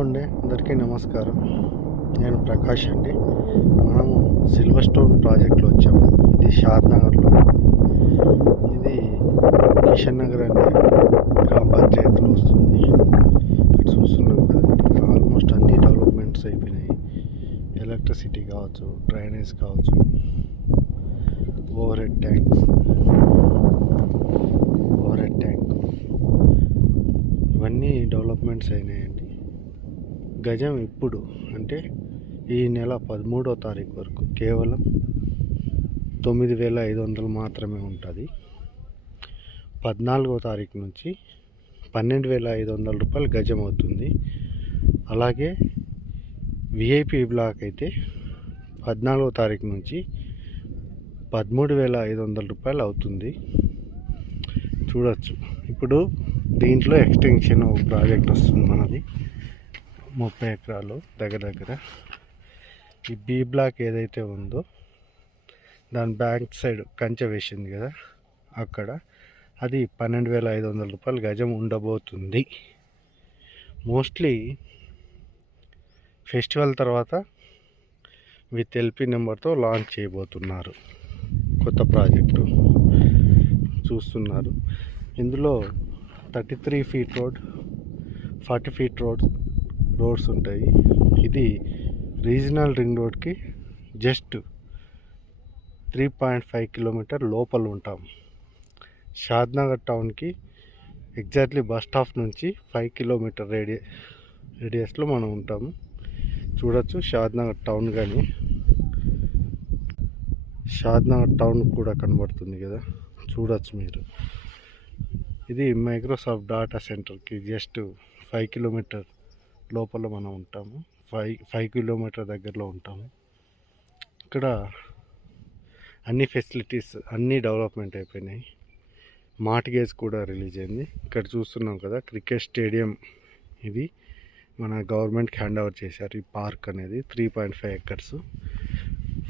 అందరికీ నమస్కారం. నేను ప్రకాష్ అండి. మనము సిల్వర్ స్టోన్ ప్రాజెక్ట్లో వచ్చాము. ఇది షాద్నగర్లో. ఇది కిషన్ నగర్ అనే గ్రామ పంచాయతీలో వస్తుంది. ఇక్కడ చూస్తున్నాం కదండి, ఆల్మోస్ట్ అన్ని డెవలప్మెంట్స్ అయిపోయినాయి. ఎలక్ట్రిసిటీ కావచ్చు, డ్రైనేజ్ కావచ్చు, ఓవర్ హెడ్ ట్యాంక్ ఇవన్నీ డెవలప్మెంట్స్ అయినాయండి. గజం ఇప్పుడు అంటే ఈ నెల 13వ తారీఖు వరకు కేవలం 9,500 మాత్రమే ఉంటుంది. 14వ తారీఖు నుంచి 12,500 రూపాయలు గజం అవుతుంది. అలాగే విఐపి బ్లాక్ అయితే 14వ తారీఖు నుంచి 13,500 రూపాయలు అవుతుంది. చూడొచ్చు. ఇప్పుడు దీంట్లో ఎక్స్టెన్షన్ ఒక ప్రాజెక్ట్ వస్తుంది మనది, 30 ఎకరాలు దగ్గర. ఈ బి బ్లాక్ ఏదైతే ఉందో దాని బ్యాక్ సైడ్ కంచె వేసింది కదా, అక్కడ అది 12,500 రూపాయలు గజం ఉండబోతుంది. మోస్ట్లీ ఫెస్టివల్ తర్వాత విత్ ఎల్పి నెంబర్తో లాంచ్ చేయబోతున్నారు. కొత్త ప్రాజెక్టు చూస్తున్నారు. ఇందులో 33 ఫీట్ రోడ్, 40 ఫీట్ రోడ్స్ ఉంటాయి. ఇది రీజనల్ రింగ్ రోడ్కి జస్ట్ 3.5 కిలోమీటర్ లోపల ఉంటాం. షాద్నగర్ టౌన్కి ఎగ్జాక్ట్లీ బస్ స్టాప్ నుంచి 5 కిలోమీటర్ రేడియస్లో మనం ఉంటాము. చూడొచ్చు షాద్నగర్ టౌన్, కానీ షాద్నగర్ టౌన్ కూడా కనబడుతుంది కదా, చూడొచ్చు మీరు. ఇది మైక్రోసాఫ్ట్ డేటా సెంటర్కి జస్ట్ 5 కిలోమీటర్ లోపల మనం ఉంటాము. 5 కిలోమీటర్ దగ్గరలో ఉంటాము. ఇక్కడ అన్ని ఫెసిలిటీస్, అన్ని డెవలప్మెంట్ అయిపోయినాయి. మార్ట్గేజ్ కూడా రిలీజ్ అయింది. ఇక్కడ చూస్తున్నాం కదా, క్రికెట్ స్టేడియం. ఇది మన గవర్నమెంట్కి హ్యాండ్ ఓవర్ చేశారు. ఈ పార్క్ అనేది 3.5 ఎకర్స్.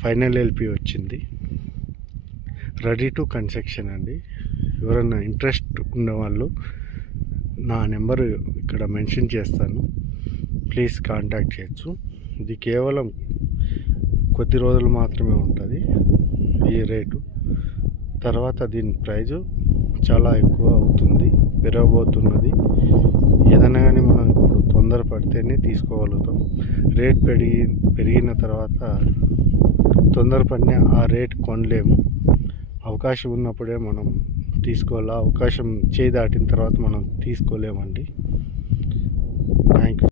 ఫైనల్ ఎల్పి వచ్చింది. రెడీ టు కన్స్ట్రక్షన్ అండి. ఎవరైనా ఇంట్రెస్ట్ ఉన్నవాళ్ళు నా నెంబరు ఇక్కడ మెన్షన్ చేస్తాను, ప్లీజ్ కాంటాక్ట్ చేయొచ్చు. ఇది కేవలం కొద్ది రోజులు మాత్రమే ఉంటుంది ఈ రేటు. తర్వాత దీని ప్రైజు చాలా ఎక్కువ అవుతుంది, పెరగబోతున్నది. ఏదైనా కానీ మనం ఇప్పుడు తొందరపడితేనే తీసుకోగలుగుతాం. రేట్ పెరిగిన తర్వాత తొందరపడిన ఆ రేట్ కొనలేము. అవకాశం ఉన్నప్పుడే మనం తీసుకోవాలా. అవకాశం చేయి దాటిన తర్వాత మనం తీసుకోలేమండి. Thank you.